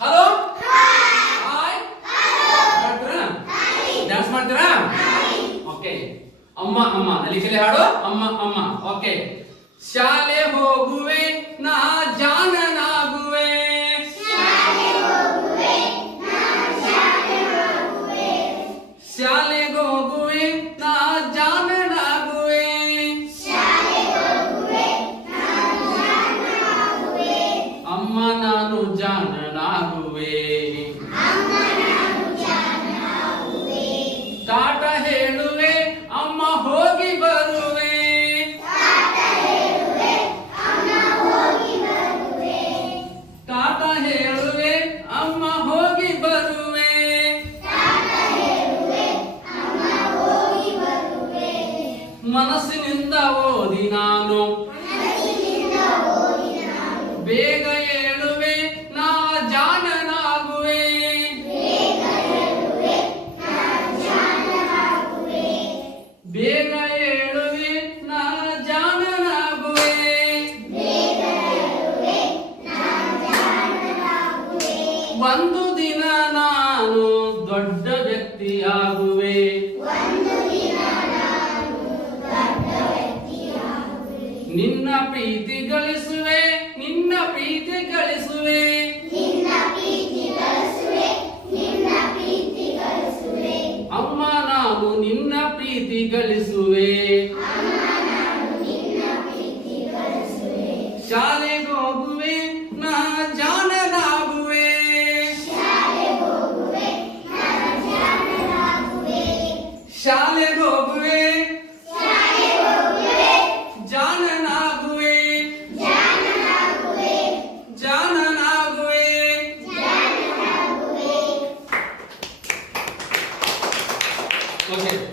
Hello hi ಮಾಡ್ತೀರಾ dance ಮಾಡ್ತೀರಾ okay ಅಮ್ಮ ಅಮ್ಮ ಅಲ್ಲಿ ಕಲಿ ಹಾಡು ಅಮ್ಮ ಅಮ್ಮ ಓಕೆ ಶಾಲೆ ಹೋಗುವೆ ಮನಸ್ಸಿನಿಂದ ಓದಿ ನಾನು. ಬೇಗ ಹೇಳುವೆ, ನಾ ಜಾನನಾಗುವೆ ಬೇಗ ಹೇಳುವೆ, ನಾ ಜಾನನಾಗುವೆ ಒಂದು ದಿನ ನಾನು ದೊಡ್ಡ ವ್ಯಕ್ತಿಯಾಗುವೆ. ನಿನ್ನ ಪ್ರೀತಿ ಗಳಿಸುವೆ ನಿನ್ನ ಪ್ರೀತಿ ಗಳಿಸುವೆ. ಅಮ್ಮ ನಾನು ನಿನ್ನ ಪ್ರೀತಿ ಗಳಿಸುವೆ. ಶಾಲೆಗೆ ಹೋಗುವೆ ನಾ ಜಾನನಾಗುವೆ ಶಾಲೆಗೆ ಹೋಗುವೆ ಜಾನನಾಗುವೆ 거실